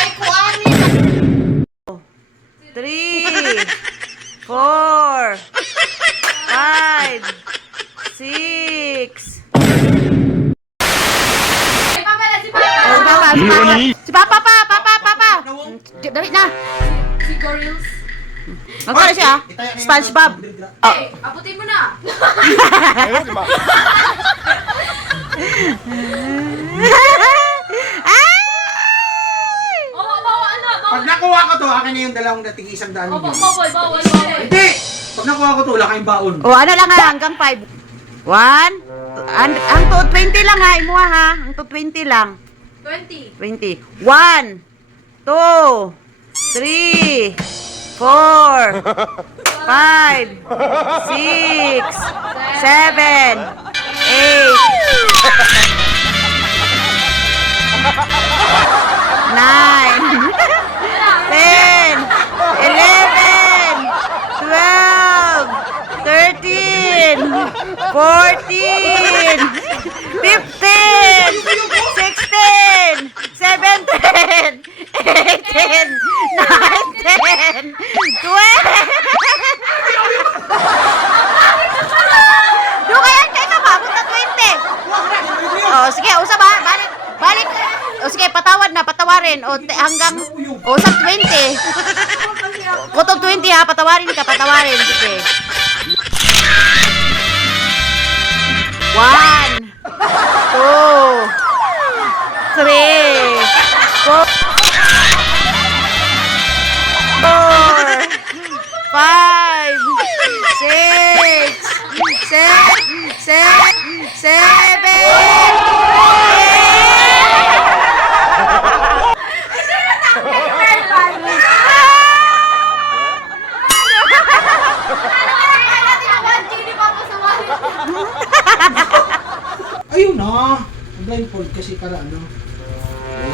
kay kuani. 3, 4, 5, 6. Ay, papa na si papa. Oh, papa. Si papa pa. Dali na. Si Gorils. Magkano siya? SpongeBob. Ay, abutin mo na. Oh, bawal na. Pag nakuha ko to, akin na yung dalawang dating isang daan. Oh, bawal. Hindi! Pag nakuha ko to, wala kayong baon. O, ano lang ha, hanggang 5. 1, ang to 20 lang ha, imuha ha. Ang to 20 lang. 20. 20. 1, 2, 3, 4, 5, 6, 7, 8, 9, 10, 11, 12, 13, 14, 15, 16, 17, 18, 19, 20. Doon kaya kayo ka ba? Punta 20. Oh, sige, usap ha. Balik. O sige, patawarin. O hanggang sa 20. Kutog 20 ha, patawarin. Sige. 1, 2, 3, 4, 5, 6, 7, 1K ni papa sa wallet. Ayun na! Blindfold kasi para ano.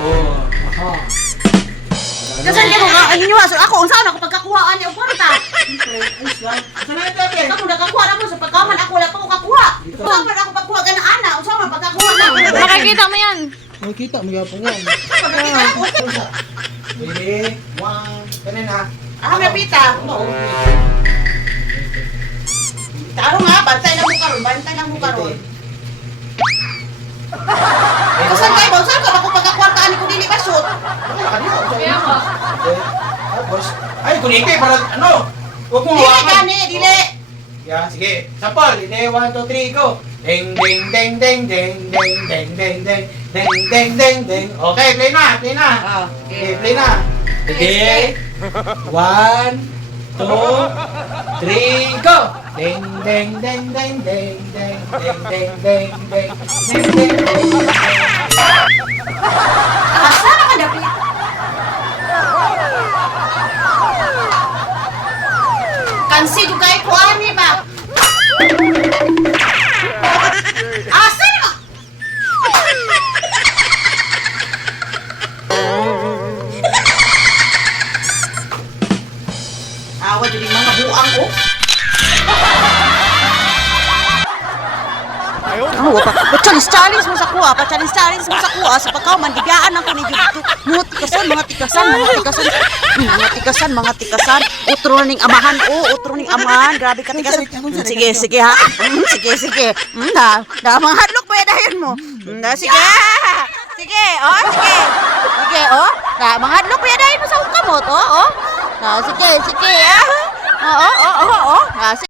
Oh, aha. Kasi hindi mo nga, nyo ako, unsa ako pagkakuhaan niya, kwarta. Siyempre, ayos lang. Saan na ito, ate? Ako nakakuha na mo sa pagkaman, ako wala pa ko kakuha. Unsa man ako pagkuha ka na ana, unsa man pagkakuha na. Makikita mo yan. Makikita, magyapang yan. Pagkakita ako. Ready? 1, kanin ha. Ah, napita. Taro nga, bantay lang mo karon. Kasan kayo ba? Saan ka ako pagkakwartaan ni kung dili ba shoot? Kaya ka. Tapos, ay, kuniti, para ano? Huwag mo Dili hawakan. gani, dili. Yeah, sige. Sampol. Hindi, 1, 2, 3, go. Ding, ding, ding, ding, ding, ding, ding, ding, ding, ding, ding, ding, ding. Okay, play na. Ah, Okay, play na. Ready? 1, 2, 3, go. Ding, ding, ding, ding, ding, ding, ding, ding, ding, ding, ding, ding, ding. Asa ka dapit? Kansi ko kay kuani ba? Asa na? Awa dili mga buang ko. Oh, pa-challenge mo sa kuha, pa-challenge mo sa kuha sa pagkauman bigyan ang kunin dito. Mga tikasan. Utro ning amahan, grabe ka tikasan. Sige ha. Sige. Mga hadlok pa dayon mo. Sige. Sige, oh. Mga hadlok pa dayon mo sa kamot, oh. Sige. Oo.